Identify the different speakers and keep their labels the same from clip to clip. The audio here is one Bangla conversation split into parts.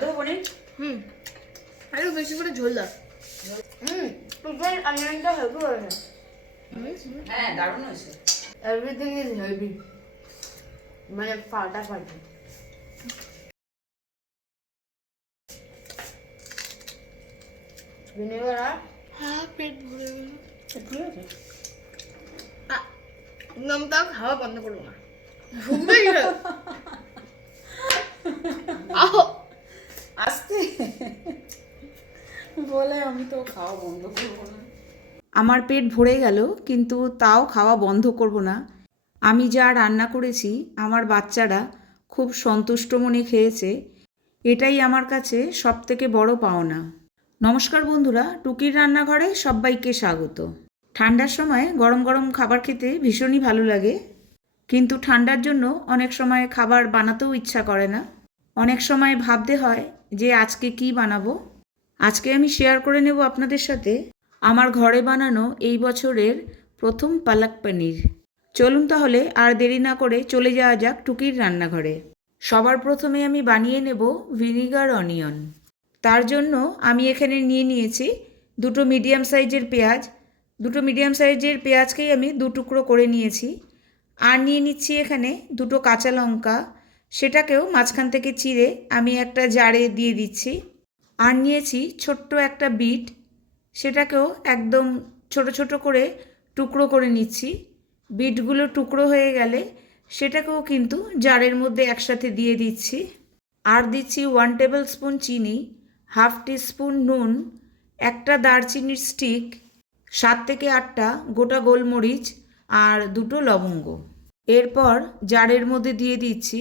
Speaker 1: দেবো পনির
Speaker 2: হুম। আরও বেশি করে ঝোল দাও। হুম চিকেন অনিয়নটা হেভি হয়েছে
Speaker 1: হ্যাঁ দারুণ হয়েছে।
Speaker 2: এভরিথিং ইজ হেভি মানে ফাটাফাটি ভিনেগার আর? হ্যাঁ পেট ভরে গেল।
Speaker 1: ঠিক আছে
Speaker 2: একদম খাওয়া বন্ধ করব না। ঘুমবে আহো
Speaker 1: বলে আমি তো খাওয়া বন্ধ করব না। আমার পেট ভরে গেল, কিন্তু তাও খাওয়া বন্ধ করব না। আমি যা রান্না করেছি, আমার বাচ্চারা খুব সন্তুষ্ট মনে খেয়েছে। এটাই আমার কাছে সব থেকে বড় পাওনা। নমস্কার বন্ধুরা, টুকির রান্নাঘরে সবাইকে স্বাগত। ঠান্ডার সময় গরম গরম খাবার খেতে ভীষণই ভালো লাগে। কিন্তু ঠান্ডার জন্য অনেক সময় খাবার বানাতেও ইচ্ছা করে না। অনেক সময় ভাবতে হয় যে আজকে কি বানাবো। আজকে আমি শেয়ার করে নেব আপনাদের সাথে আমার ঘরে বানানো এই বছরের প্রথম পালাক পনির। চলুন তাহলে আর দেরি না করে চলে যাওয়া যাক টুকির রান্নাঘরে। সবার প্রথমে আমি বানিয়ে নেব ভিনিগার অনিয়ন। তার জন্য আমি এখানে নিয়ে নিয়েছি দুটো মিডিয়াম সাইজের পেঁয়াজ। দুটো মিডিয়াম সাইজের পেঁয়াজকেই আমি দু টুকরো করে নিয়েছি। আর নিয়ে নিচ্ছি এখানে দুটো কাঁচা লঙ্কা। সেটাকেও মাঝখান থেকে চিড়ে আমি একটা জারে দিয়ে দিচ্ছি। আর নিয়েছি ছোট্ট একটা বিট। সেটাকেও একদম ছোট ছোট করে টুকরো করে নিচ্ছি। বিটগুলো টুকরো হয়ে গেলে সেটাকেও কিন্তু জারের মধ্যে একসাথে দিয়ে দিচ্ছি। আর দিচ্ছি ওয়ান টেবিল স্পুন চিনি হাফ স্পুন নুন, একটা দারচিনির স্টিক সাত থেকে আটটা গোটা গোলমরিচ আর দুটো লবঙ্গ। এরপর জারের মধ্যে দিয়ে দিচ্ছি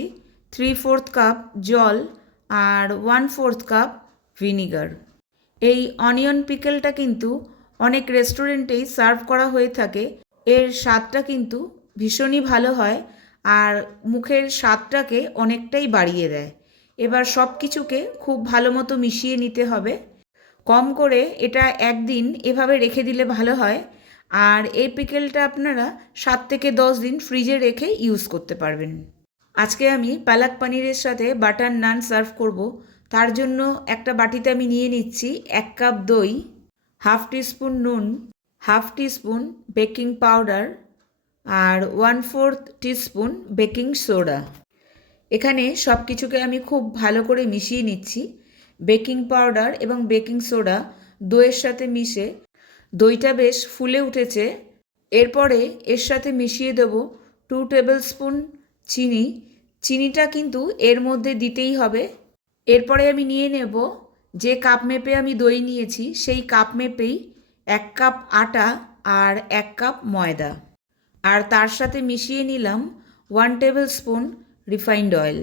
Speaker 1: থ্রি ফোর্থ কাপ জল আর ওয়ান ফোর্থ কাপ ভিনিগার। এই অনিয়ন পিকেলটা কিন্তু অনেক রেস্টুরেন্টেই সার্ভ করা হয়ে থাকে। এর স্বাদটা কিন্তু ভীষণই ভালো হয় আর মুখের স্বাদটাকে অনেকটাই বাড়িয়ে দেয়। এবার সব কিছুকে খুব ভালো মতো মিশিয়ে নিতে হবে। কম করে এটা একদিন এভাবে রেখে দিলে ভালো হয়। আর এই পিকেলটা আপনারা সাত থেকে দশ দিন ফ্রিজে রেখে ইউজ করতে পারবেন। আজকে আমি পালাক পনিরের সাথে বাটার নান সার্ভ করব। তার জন্য একটা বাটিতে আমি নিয়ে নিচ্ছি এক কাপ দই, হাফ টিস্পুন নুন, হাফ টিস্পুন বেকিং পাউডার আর one fourth teaspoon baking soda. এখানে সব কিছুকে আমি খুব ভালো করে মিশিয়ে নিচ্ছি। বেকিং পাউডার এবং বেকিং সোডা দইয়ের সাথে মিশে দইটা বেশ ফুলে উঠেছে। এরপরে এর সাথে মিশিয়ে দেব টু টেবিল স্পুন চিনি। চিনিটা কিন্তু এর মধ্যে দিতেই হবে। এরপরে আমি নিয়ে নেব যে কাপ মেপে আমি দই নিয়েছি, সেই কাপ মেপেই এক কাপ আটা আর এক কাপ ময়দা। আর তার সাথে মিশিয়ে নিলাম one tablespoon refined oil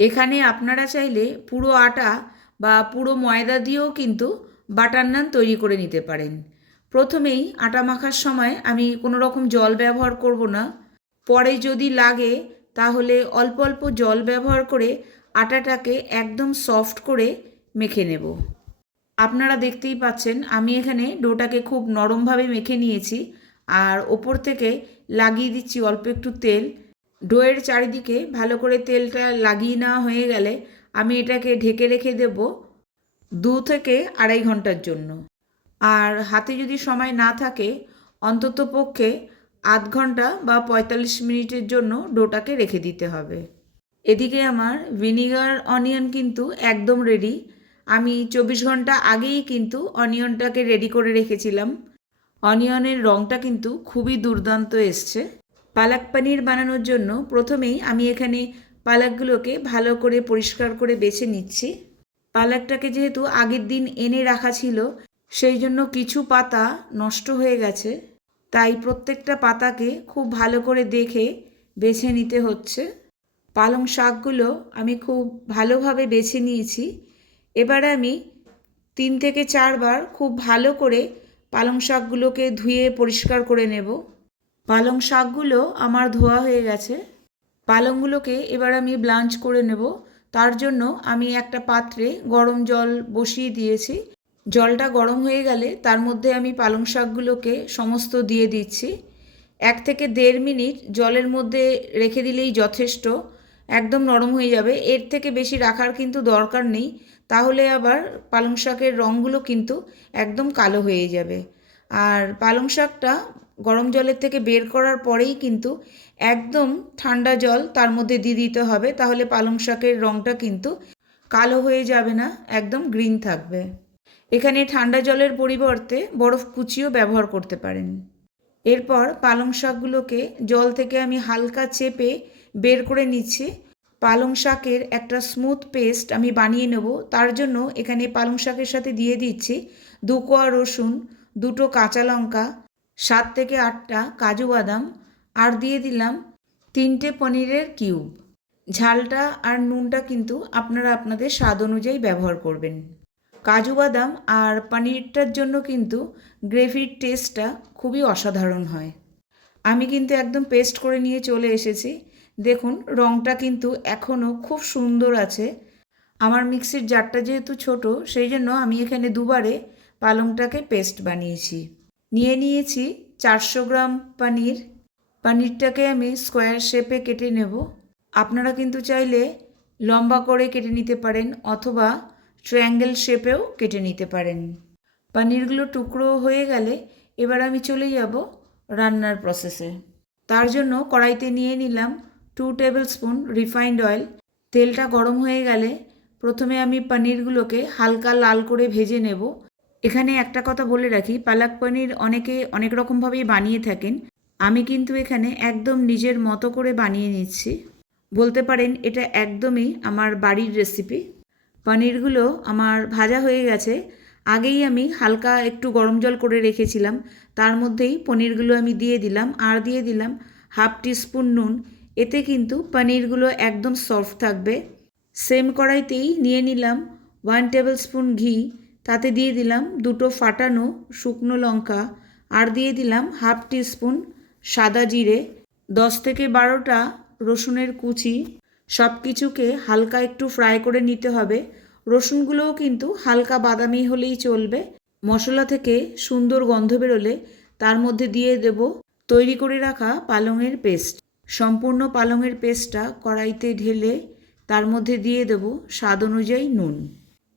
Speaker 1: এখানে আপনারা চাইলে পুরো আটা বা পুরো ময়দা দিয়েও কিন্তু বাটার নান তৈরি করে নিতে পারেন। প্রথমেই আটা মাখার সময় আমি কোনো রকম জল ব্যবহার করব না। পরে যদি লাগে তাহলে অল্প অল্প জল ব্যবহার করে আটাটাকে একদম সফট করে মেখে নেব। আপনারা দেখতেই পাচ্ছেন, আমি এখানে ডোটাকে খুব নরমভাবে মেখে নিয়েছি আর ওপর থেকে লাগিয়ে দিচ্ছি অল্প একটু তেল। ডোয়ের চারিদিকে ভালো করে তেলটা লাগিয়ে নেওয়া হয়ে গেলে আমি এটাকে ঢেকে রেখে দেব দু থেকে আড়াই ঘণ্টার জন্য। আর হাতে যদি সময় না থাকে অন্তত পক্ষে আধ ঘণ্টা বা পঁয়তাল্লিশ মিনিটের জন্য ডোটাকে রেখে দিতে হবে। এদিকে আমার ভিনিগার, অনিয়ন কিন্তু একদম রেডি আমি চব্বিশ ঘণ্টা আগেই কিন্তু অনিয়নটাকে রেডি করে রেখেছিলাম। অনিয়নের রঙটা কিন্তু খুবই দুর্দান্ত এসছে। পালাক পানির বানানোর জন্য প্রথমেই আমি এখানে পালাকগুলোকে ভালো করে পরিষ্কার করে বেছে নিচ্ছি। পালাকটাকে যেহেতু আগের দিন এনে রাখা ছিল, সেই জন্য কিছু পাতা নষ্ট হয়ে গেছে। তাই প্রত্যেকটা পাতাকে খুব ভালো করে দেখে বেছে নিতে হচ্ছে। পালং শাকগুলো আমি খুব ভালোভাবে বেছে নিয়েছি। এবার আমি তিন থেকে চারবার খুব ভালো করে পালং শাকগুলোকে ধুয়ে পরিষ্কার করে নেব। পালং শাকগুলো আমার ধোয়া হয়ে গেছে। পালংগুলোকে এবার আমি ব্লাঞ্চ করে নেব। তার জন্য আমি একটা পাত্রে গরম জল বসিয়ে দিয়েছি। জলটা গরম হয়ে গেলে তার মধ্যে আমি পালং শাকগুলোকে সমস্ত দিয়ে দিচ্ছি। এক থেকে দেড় মিনিট জলের মধ্যে রেখে দিলেই যথেষ্ট। একদম নরম হয়ে যাবে। এর থেকে বেশি রাখার কিন্তু দরকার নেই। তাহলে আবার পালং শাকের রঙগুলো কিন্তু একদম কালো হয়ে যাবে। আর পালং শাকটা গরম জলের থেকে বের করার পরেই কিন্তু একদম ঠান্ডা জল তার মধ্যে দিয়ে দিতে হবে। তাহলে পালং শাকের রঙটা কিন্তু কালো হয়ে যাবে না, একদম গ্রিন থাকবে। এখানে ঠান্ডা জলের পরিবর্তে বরফ কুচিও ব্যবহার করতে পারেন। এরপর পালং শাকগুলোকে জল থেকে আমি হালকা চেপে বের করে নিচ্ছি। পালং শাকের একটা স্মুথ পেস্ট আমি বানিয়ে নেব। তার জন্য এখানে পালং শাকের সাথে দিয়ে দিচ্ছি দু কোয়া রসুন, দুটো কাঁচা লঙ্কা, সাত থেকে আটটা কাজু বাদাম আর দিয়ে দিলাম তিনটে পনিরের কিউব। ঝালটা আর নুনটা কিন্তু আপনারা আপনাদের স্বাদ অনুযায়ী ব্যবহার করবেন। কাজু বাদাম আর পনিরটার জন্য কিন্তু গ্রেভির টেস্টটা খুবই অসাধারণ হয়। আমি কিন্তু একদম পেস্ট করে নিয়ে চলে এসেছি। দেখুন রঙটা কিন্তু এখনও খুব সুন্দর আছে। আমার মিক্সির জারটা যেহেতু ছোট, সেই জন্য আমি এখানে দুবারে পালংটাকে পেস্ট বানিয়েছি। নিয়ে নিয়েছি চারশো গ্রাম পনির। পানিরটাকে আমি স্কোয়ার শেপে কেটে নেব। আপনারা কিন্তু চাইলে লম্বা করে কেটে নিতে পারেন অথবা ট্রায়াঙ্গেল শেপেও কেটে নিতে পারেন। পনিরগুলো টুকরো হয়ে গেলে এবার আমি চলে যাব রান্নার প্রসেসে। তার জন্য কড়াইতে নিয়ে নিলাম two tablespoon refined oil তেলটা গরম হয়ে গেলে প্রথমে আমি পনিরগুলোকে হালকা লাল করে ভেজে নেব। এখানে একটা কথা বলে রাখি, পালাক পনির অনেকে অনেক রকমভাবেই বানিয়ে থাকেন। আমি কিন্তু এখানে একদম নিজের মতো করে বানিয়ে নিচ্ছি। বলতে পারেন, এটা একদমই আমার বাড়ির রেসিপি পনিরগুলো আমার ভাজা হয়ে গেছে। আগেই আমি হালকা একটু গরম জল করে রেখেছিলাম। তার মধ্যেই পনিরগুলো আমি দিয়ে দিলাম। আর দিয়ে দিলাম হাফ টিস্পুন নুন। এতে কিন্তু পনিরগুলো একদম সফট থাকবে। সেম কড়াইতেই নিয়ে নিলাম ওয়ান টেবিল স্পুন ঘি, তাতে দিয়ে দিলাম দুটো ফাটানো শুকনো লঙ্কা আর দিয়ে দিলাম হাফ টি স্পুন সাদা জিরে, দশ থেকে বারোটা রসুনের কুচি। সব কিছুকে হালকা একটু ফ্রাই করে নিতে হবে। রসুনগুলোও কিন্তু হালকা বাদামি হলেই চলবে। মশলা থেকে সুন্দর গন্ধ বেরোলে তার মধ্যে দিয়ে দেব তৈরি করে রাখা পালংয়ের পেস্ট সম্পূর্ণ পালংয়ের পেস্টটা কড়াইতে ঢেলে তার মধ্যে দিয়ে দেব স্বাদ অনুযায়ী নুন।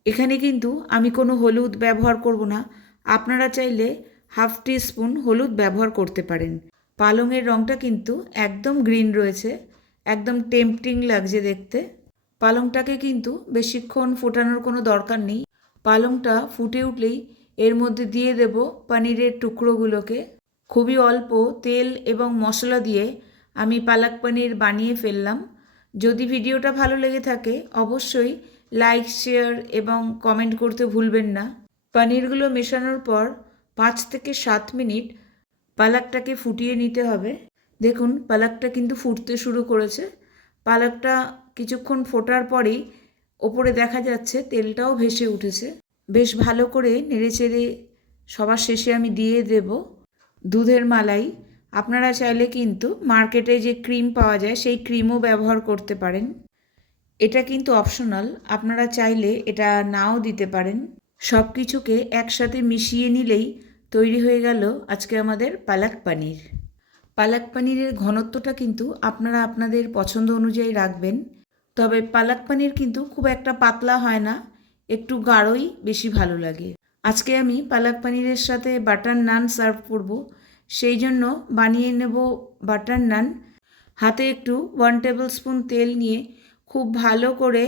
Speaker 1: এখানে কিন্তু আমি কোনো হলুদ ব্যবহার করব না। আপনারা চাইলে হাফ টি স্পুন হলুদ ব্যবহার করতে পারেন। পালংয়ের রঙটা কিন্তু একদম গ্রিন রয়েছে, একদম টেম্পটিং লাগছে দেখতে। পালংটাকে কিন্তু বেশিক্ষণ ফোটানোর কোনো দরকার নেই। পালংটা ফুটে উঠলেই এর মধ্যে দিয়ে দেব পনিরের টুকরোগুলোকে। খুবই অল্প তেল এবং মশলা দিয়ে আমি পালাক পনির বানিয়ে ফেললাম। যদি ভিডিওটা ভালো লেগে থাকে, অবশ্যই লাইক শেয়ার এবং কমেন্ট করতে ভুলবেন না। পনিরগুলো মেশানোর পর পাঁচ থেকে সাত মিনিট পালাকটাকে ফুটিয়ে নিতে হবে। দেখুন, পালাকটা কিন্তু ফুটতে শুরু করেছে। পালাকটা কিছুক্ষণ ফোটার পরেই ওপরে দেখা যাচ্ছে তেলটাও ভেসে উঠেছে। বেশ ভালো করে নেড়েচেড়ে সবার শেষে আমি দিয়ে দেব দুধের মালাই। আপনারা চাইলে কিন্তু মার্কেটে যে ক্রিম পাওয়া যায়, সেই ক্রিমও ব্যবহার করতে পারেন। এটা কিন্তু অপশনাল। আপনারা চাইলে এটা নাও দিতে পারেন। সব কিছুকে একসাথে মিশিয়ে নিলেই তৈরি হয়ে গেল আজকে আমাদের পালাক পানির। পালাক পানিরের ঘনত্বটা কিন্তু আপনারা আপনাদের পছন্দ অনুযায়ী রাখবেন। তবে পালাক পানির কিন্তু খুব একটা পাতলা হয় না, একটু গাঢ়ই বেশি ভালো লাগে। আজকে আমি পালাক পানিরের সাথে বাটার নান সার্ভ করব। সেই জন্য বানিয়ে নেব বাটার নান। হাতে একটু ওয়ান টেবিল স্পুন তেল নিয়ে খুব ভালো করে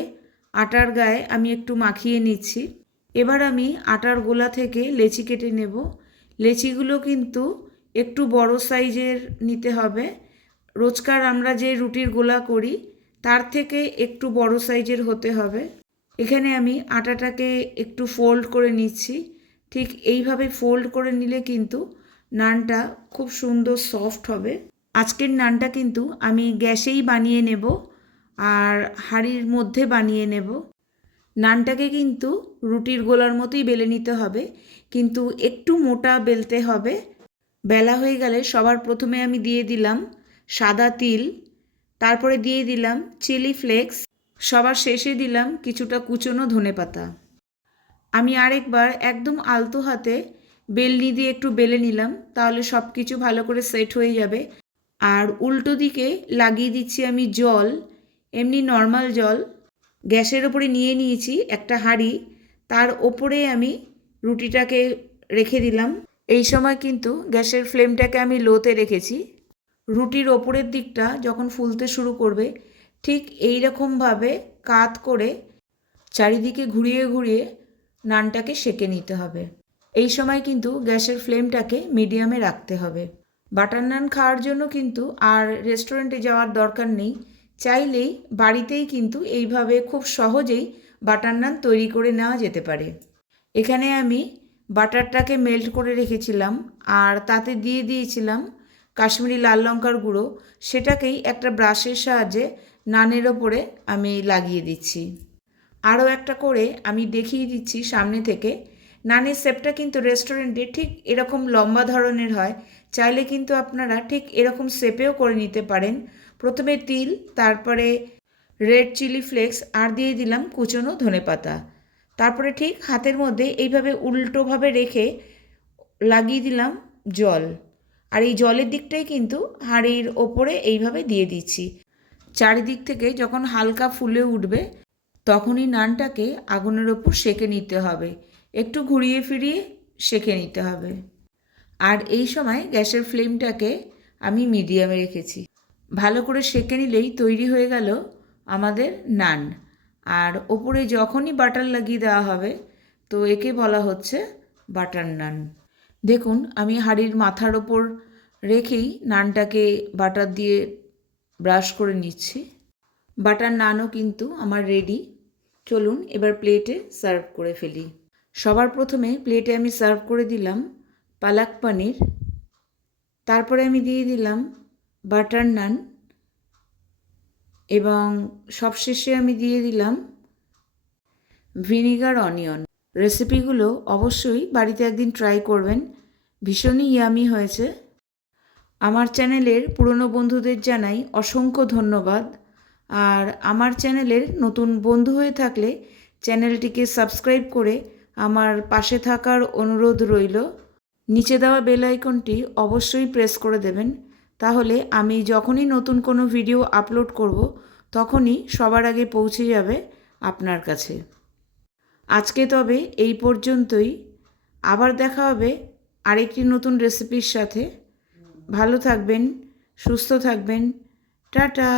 Speaker 1: আটার গায়ে আমি একটু মাখিয়ে নিচ্ছি। এবার আমি আটার গোলা থেকে লেচি কেটে নেব। লেচিগুলো কিন্তু একটু বড় সাইজের নিতে হবে। রোজকার আমরা যে রুটির গোলা করি, তার থেকে একটু বড় সাইজের হতে হবে। এখানে আমি আটাটাকে একটু ফোল্ড করে নিচ্ছি। ঠিক এইভাবে ফোল্ড করে নিলে কিন্তু নানটা খুব সুন্দর সফট হবে। আজকের নানটা কিন্তু আমি গ্যাসেই বানিয়ে নেব আর হাঁড়ির মধ্যে বানিয়ে নেব। নানটাকে কিন্তু রুটির গোলার মতোই বেলে নিতে হবে, কিন্তু একটু মোটা বেলতে হবে। বেলা হয়ে গেলে সবার প্রথমে আমি দিয়ে দিলাম সাদা তিল, তারপরে দিয়ে দিলাম চিলি ফ্লেক্স, সবার শেষে দিলাম কিছুটা কুচনো ধনেপাতা। আমি আরেকবার একদম আলতো হাতে বেলনি দিয়ে একটু বেলে নিলাম, তাহলে সব কিছু ভালো করে সেট হয়ে যাবে। আর উল্টো দিকে লাগিয়ে দিচ্ছি আমি জল, এমনি নর্মাল জল। গ্যাসের ওপরে নিয়ে নিয়েছি একটা হাঁড়ি, তার ওপরে আমি রুটিটাকে রেখে দিলাম। এই সময় কিন্তু গ্যাসের ফ্লেমটাকে আমি লোতে রেখেছি। রুটির ওপরের দিকটা যখন ফুলতে শুরু করবে, ঠিক এই রকমভাবে কাত করে চারিদিকে ঘুরিয়ে ঘুরিয়ে নানটাকে সেকে নিতে হবে। এই সময় কিন্তু গ্যাসের ফ্লেমটাকে মিডিয়ামে রাখতে হবে। বাটার নান খাওয়ার জন্য কিন্তু আর রেস্টুরেন্টে যাওয়ার দরকার নেই। চাইলেই বাড়িতেই কিন্তু এইভাবে খুব সহজেই বাটার নান তৈরি করে নেওয়া যেতে পারে। এখানে আমি বাটারটাকে মেল্ট করে রেখেছিলাম আর তাতে দিয়ে দিয়েছিলাম কাশ্মীরি লাল লঙ্কার গুঁড়ো। সেটাকেই একটা ব্রাশের সাহায্যে নানের ওপরে আমি লাগিয়ে দিচ্ছি। আরও একটা করে আমি দেখিয়ে দিচ্ছি সামনে থেকে নানের শেপটা কিন্তু রেস্টুরেন্টে ঠিক এরকম লম্বা ধরনের হয়। চাইলে কিন্তু আপনারা ঠিক এরকম শেপেও করে নিতে পারেন। প্রথমে তিল, তারপরে রেড চিলি ফ্লেক্স আর দিয়ে দিলাম কুচনো ধনেপাতা তারপরে ঠিক হাতের মধ্যে এইভাবে উল্টোভাবে রেখে লাগিয়ে দিলাম জল। আর এই জলের দিকটাই কিন্তু হাঁড়ির ওপরে এইভাবে দিয়ে দিচ্ছি। চারিদিক থেকে যখন হালকা ফুলে উঠবে, তখনই নানটাকে আগুনের ওপর সেকে নিতে হবে। একটু ঘুরিয়ে ফিরিয়ে সেকে নিতে হবে। আর এই সময় গ্যাসের ফ্লেমটাকে আমি মিডিয়ামে রেখেছি। ভালো করে সেকে নিলেই তৈরি হয়ে গেল আমাদের নান। আর ওপরে যখনই বাটার লাগিয়ে দেওয়া হবে, তো একে বলা হচ্ছে বাটার নান। দেখুন, আমি হাঁড়ির মাথার ওপর রেখেই নানটাকে বাটার দিয়ে ব্রাশ করে নিচ্ছি। বাটার নানও কিন্তু আমার রেডি। চলুন, এবার প্লেটে সার্ভ করে ফেলি। সবার প্রথমে প্লেটে আমি সার্ভ করে দিলাম পালাক পনির। তারপরে আমি দিয়ে দিলাম বাটার নান এবং সবশেষে আমি দিয়ে দিলাম ভিনিগার অনিয়ন রেসিপিগুলো অবশ্যই বাড়িতে একদিন ট্রাই করবেন, ভীষণই ইয়ামি হয়েছে। আমার চ্যানেলের পুরনো বন্ধুদের জানাই অসংখ্য ধন্যবাদ। আর আমার চ্যানেলের নতুন বন্ধু হয়ে থাকলে চ্যানেলটিকে সাবস্ক্রাইব করে আমার পাশে থাকার অনুরোধ রইল। নিচে দেওয়া বেল আইকনটি অবশ্যই প্রেস করে দেবেন। তাহলে আমি যখনই নতুন কোনো ভিডিও আপলোড করব, তখনই সবার আগে পৌঁছে যাবে আপনার কাছে। আজকে তবে এই পর্যন্তই। আবার দেখা হবে আরেকটি নতুন রেসিপির সাথে। ভালো থাকবেন, সুস্থ থাকবেন। টাটা!